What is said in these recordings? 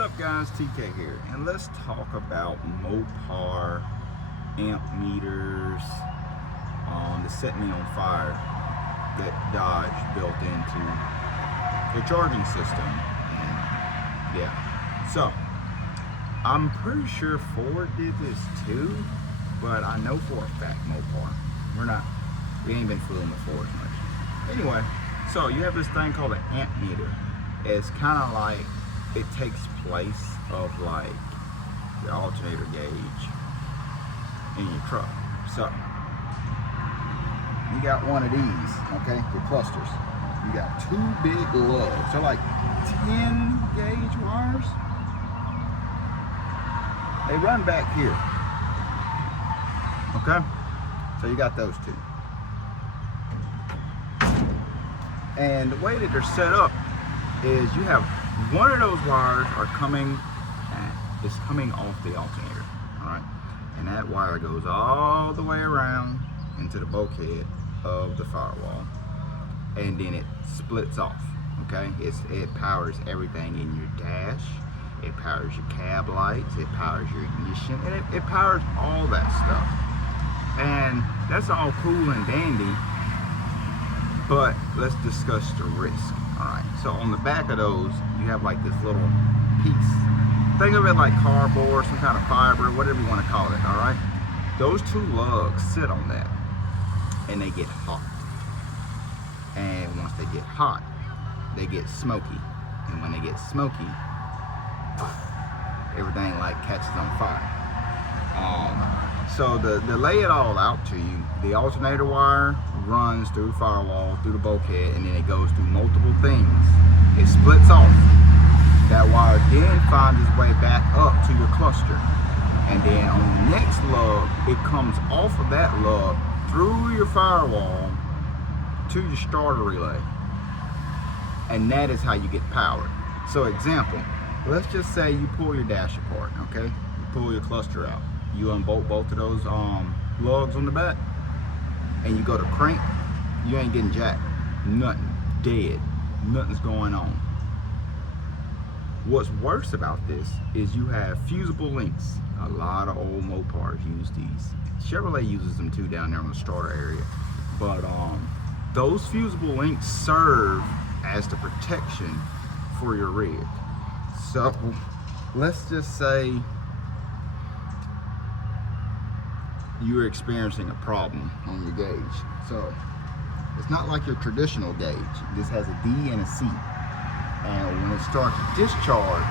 up guys, TK here, and let's talk about Mopar amp meters that set me on fire that Dodge built into their charging system. And yeah, so I'm pretty sure Ford did this too, but I know for a fact Mopar, we ain't been fooling with Ford much. Anyway, so you have this thing called an amp meter. It's kind of like, it takes place of like your alternator gauge in your truck. So you got one of these, okay, your clusters. You got two big lugs. They're like 10 gauge wires. They run back here. Okay, so you got those two. And the way that they're set up is you have one of those wires is coming off the alternator, all right? And that wire goes all the way around into the bulkhead of the firewall, and then it splits off, okay? It powers everything in your dash, it powers your cab lights, it powers your ignition, and it powers all that stuff. And that's all cool and dandy, but let's discuss the risk. All right, so on the back of those, you have like this little piece. Think of it like cardboard, some kind of fiber, whatever you want to call it, all right? Those two lugs sit on that, and they get hot. And once they get hot, they get smoky. And when they get smoky, everything like catches on fire. So to lay it all out to you, the alternator wire runs through the firewall, through the bulkhead, and then it goes through multiple things. It splits off. That wire then finds its way back up to your cluster. And then on the next lug, it comes off of that lug through your firewall to your starter relay. And that is how you get powered. So example, let's just say you pull your dash apart, okay? You pull your cluster out. You unbolt both of those lugs on the back, and you go to crank, you ain't getting jacked. Nothing. Dead. Nothing's going on. What's worse about this is you have fusible links. A lot of old Mopars use these. Chevrolet uses them too down there on the starter area. But those fusible links serve as the protection for your rig. So let's just say you're experiencing a problem on your gauge. So it's not like your traditional gauge. This has a D and a C. And when it starts to discharge,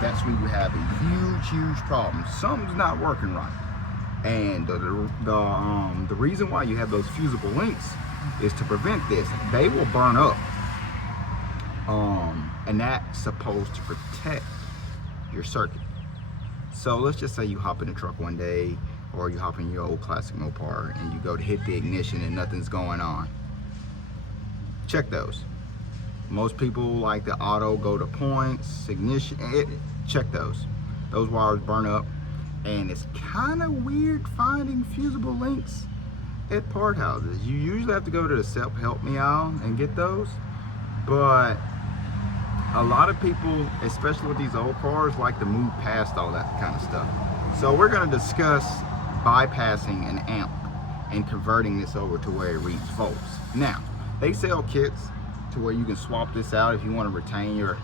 that's when you have a huge problem. Something's not working right. And the reason why you have those fusible links is to prevent this. They will burn up. And that's supposed to protect your circuit. So let's just say you hop in the truck one day, or you hop in your old classic Mopar and you go to hit the ignition and nothing's going on. Check those. Most people like the auto go to points, ignition, check those. Those wires burn up, and it's kind of weird finding fusible links at part houses. You usually have to go to the self-help me aisle and get those, but a lot of people, especially with these old cars, like to move past all that kind of stuff. So we're going to discuss bypassing an amp and converting this over to where it reads volts. Now, they sell kits to where you can swap this out if you want to retain your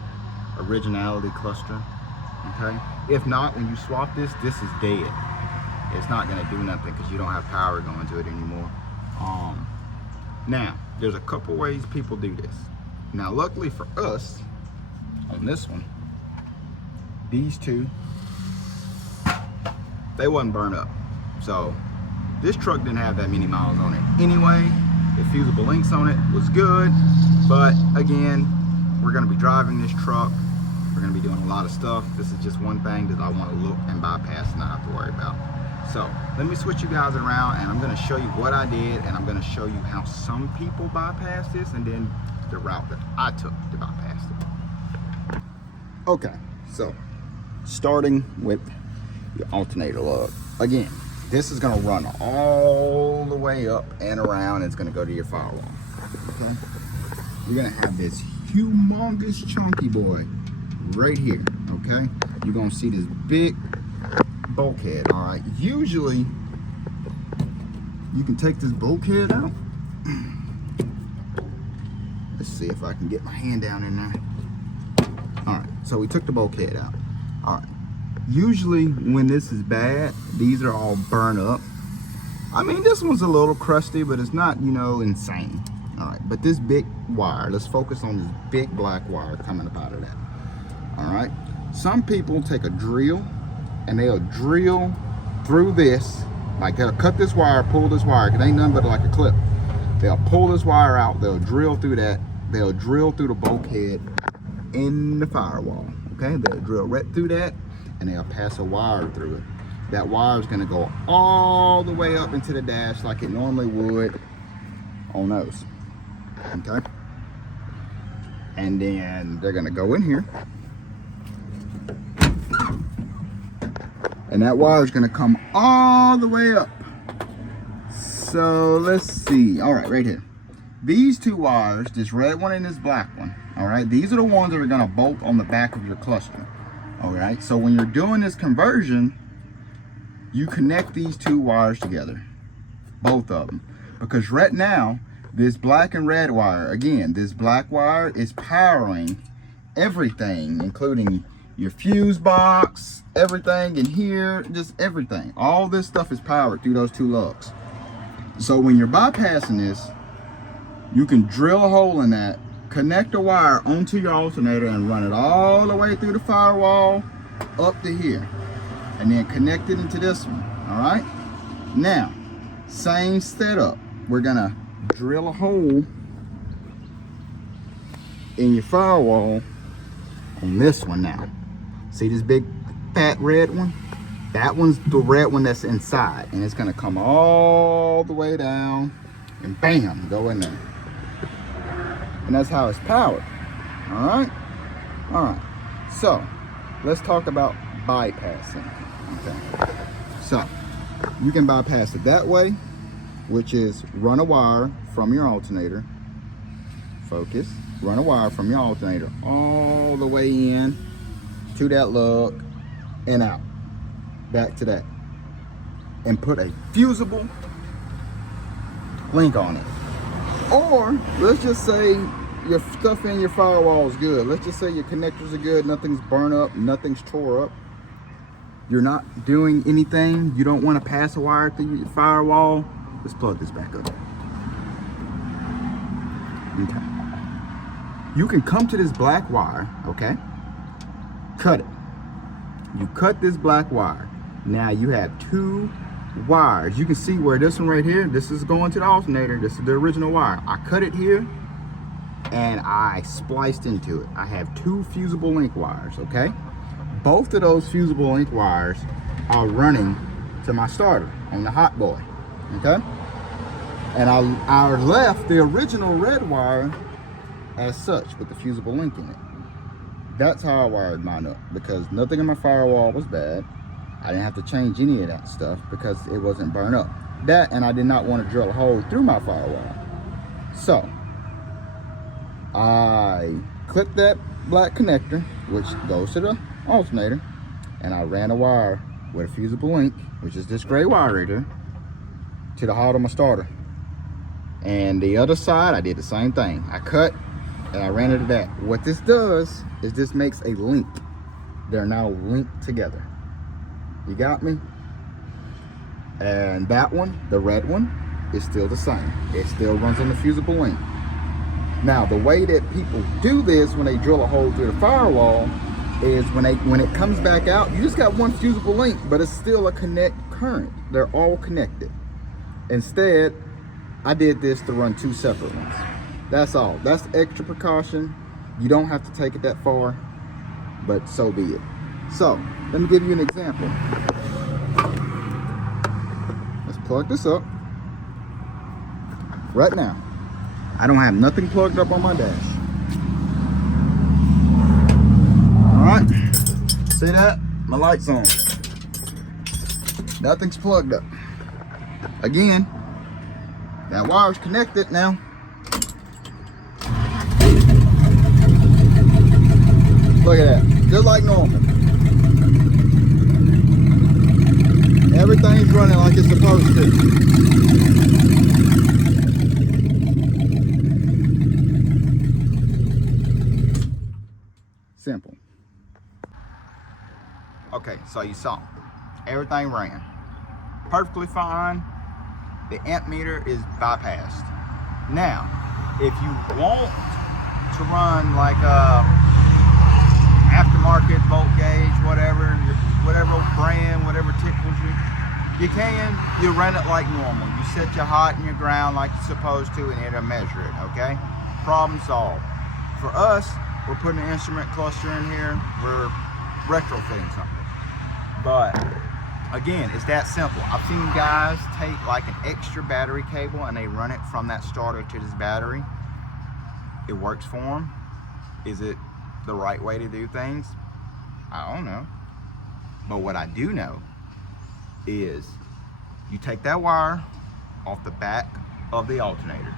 originality cluster, okay? If not, when you swap this is dead. It's not going to do nothing because you don't have power going to it anymore. Now, there's a couple ways people do this. Now, luckily for us, on this one, these two, they wasn't burned up. So this truck didn't have that many miles on it anyway. The fusible links on it was good, but again, we're going to be driving this truck. We're going to be doing a lot of stuff. This is just one thing that I want to look and bypass and not have to worry about. So let me switch you guys around, and I'm going to show you what I did, and I'm going to show you how some people bypass this, and then the route that I took to bypass it. Okay, so starting with your alternator lug. Again, this is going to run all the way up and around. It's going to go to your firewall. Okay, you're going to have this humongous chunky boy right here. Okay, you're gonna see this big bulkhead. All right, usually you can take this bulkhead out. Let's see if I can get my hand down in there. All right, so we took the bulkhead out. All right, usually when this is bad, these are all burnt up. I mean, this one's a little crusty, but it's not, you know, insane. All right, but this big wire, let's focus on this big black wire coming up out of that. All right, some people take a drill and they'll drill through this, like they'll cut this wire, pull this wire, because it ain't nothing but like a clip. They'll pull this wire out, they'll drill through that, they'll drill through the bulkhead in the firewall, okay? They'll drill right through that, and they'll pass a wire through it. That wire is gonna go all the way up into the dash like it normally would on those, okay? And then they're gonna go in here, and that wire is gonna come all the way up. So let's see, all right, right here. These two wires, this red one and this black one, all right, these are the ones that are gonna bolt on the back of your cluster, all right? So when you're doing this conversion, you connect these two wires together, both of them, because right now, this black and red wire, again, this black wire is powering everything, including your fuse box, everything in here, just everything. All this stuff is powered through those two lugs. So when you're bypassing this, you can drill a hole in that, connect a wire onto your alternator and run it all the way through the firewall up to here, and then connect it into this one, all right? Now, same setup. We're gonna drill a hole in your firewall on this one now. See this big fat red one? That one's the red one that's inside, and it's gonna come all the way down and bam, go in there. And that's how it's powered, all right? All right, so let's talk about bypassing, okay? So you can bypass it that way, which is run a wire from your alternator, focus, run a wire from your alternator all the way in to that lug and out, back to that, and put a fusible link on it. Or let's just say your stuff in your firewall is good. Let's just say your connectors are good, nothing's burnt up, nothing's tore up. You're not doing anything, you don't want to pass a wire through your firewall. Let's plug this back up. Okay. You can come to this black wire, okay? Cut it. You cut this black wire. Now you have two wires. You can see where this one right here, this is going to the alternator. This is the original wire. I cut it here and I spliced into it. I have two fusible link wires, okay? Both of those fusible link wires are running to my starter on the hot boy, okay? And I left the original red wire as such with the fusible link in it. That's how I wired mine up, because nothing in my firewall was bad. I didn't have to change any of that stuff because it wasn't burned up. That, and I did not want to drill a hole through my firewall. So I clipped that black connector, which goes to the alternator, and I ran a wire with a fusible link, which is this gray wire right here, to the heart of my starter. And the other side, I did the same thing. I cut and I ran it to that. What this does is this makes a link. They're now linked together. You got me? And that one, the red one, is still the same. It still runs on the fusible link. Now, the way that people do this when they drill a hole through the firewall is when it comes back out, you just got one fusible link, but it's still a connect current. They're all connected. Instead, I did this to run two separate ones. That's all. That's extra precaution. You don't have to take it that far, but so be it. So, let me give you an example. Let's plug this up. Right now, I don't have nothing plugged up on my dash. All right, see that? My light's on. Nothing's plugged up. Again, that wire's connected now. Look at that, just like normal. Everything's running like it's supposed to. Simple. Okay, so you saw everything ran perfectly fine. The amp meter is bypassed. Now, if you want to run like a aftermarket volt gauge, whatever brand, whatever tickles you can. You run it like normal. You set your hot and your ground like you're supposed to, and it'll measure it. Okay, problem solved. For us, we're putting an instrument cluster in here. We're retrofitting something. But again, it's that simple. I've seen guys take like an extra battery cable and they run it from that starter to this battery. It works for them. Is it the right way to do things? I don't know. But what I do know is you take that wire off the back of the alternator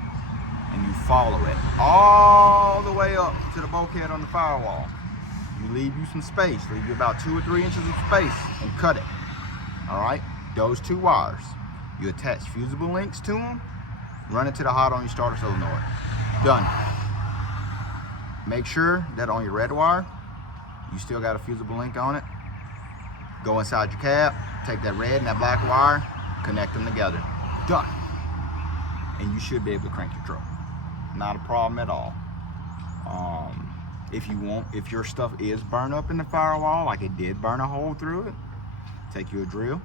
and you follow it all the way up to the bulkhead on the firewall. You leave you some space, leave you about 2 or 3 inches of space, and cut it. All right, those 2 wires. You attach fusible links to them, run it to the hot on your starter solenoid. Done. Make sure that on your red wire, you still got a fusible link on it. Go inside your cab, take that red and that black wire, connect them together. Done. And you should be able to crank your truck. Not a problem at all. If your stuff is burned up in the firewall, like it did burn a hole through it, take you a drill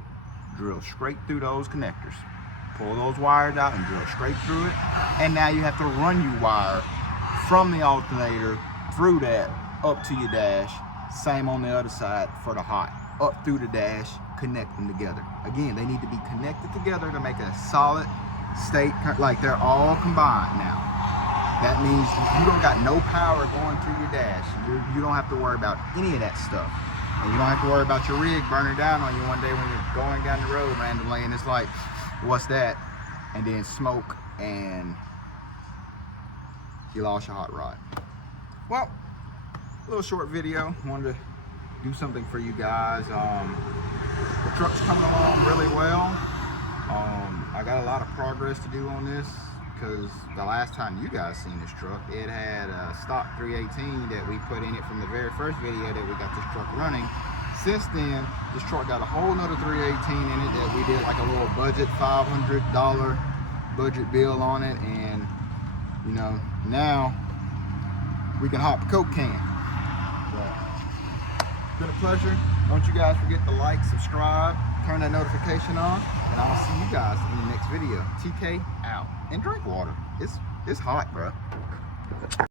straight through those connectors. Pull those wires out and drill straight through it. And now you have to run your wire from the alternator through that up to your dash. Same on the other side for the hot. Up through the dash, connect them together. Again, they need to be connected together to make a solid state, like they're all combined now. That means you don't got no power going through your dash. You don't have to worry about any of that stuff. And you don't have to worry about your rig burning down on you one day when you're going down the road randomly and it's like, what's that? And then smoke and you lost your hot rod. Well, a little short video. Wanted to do something for you guys. The truck's coming along really well. I got a lot of progress to do on this because the last time you guys seen this truck, it had a stock 318 that we put in it from the very first video that we got this truck running. Since then, this truck got a whole nother 318 in it that we did like a little budget $500 budget bill on it, and you know, now we can hop a Coke can. It's been a pleasure. Don't you guys forget to like, subscribe, turn that notification on, and I'll see you guys in the next video. TK out. And drink water. It's hot, bro.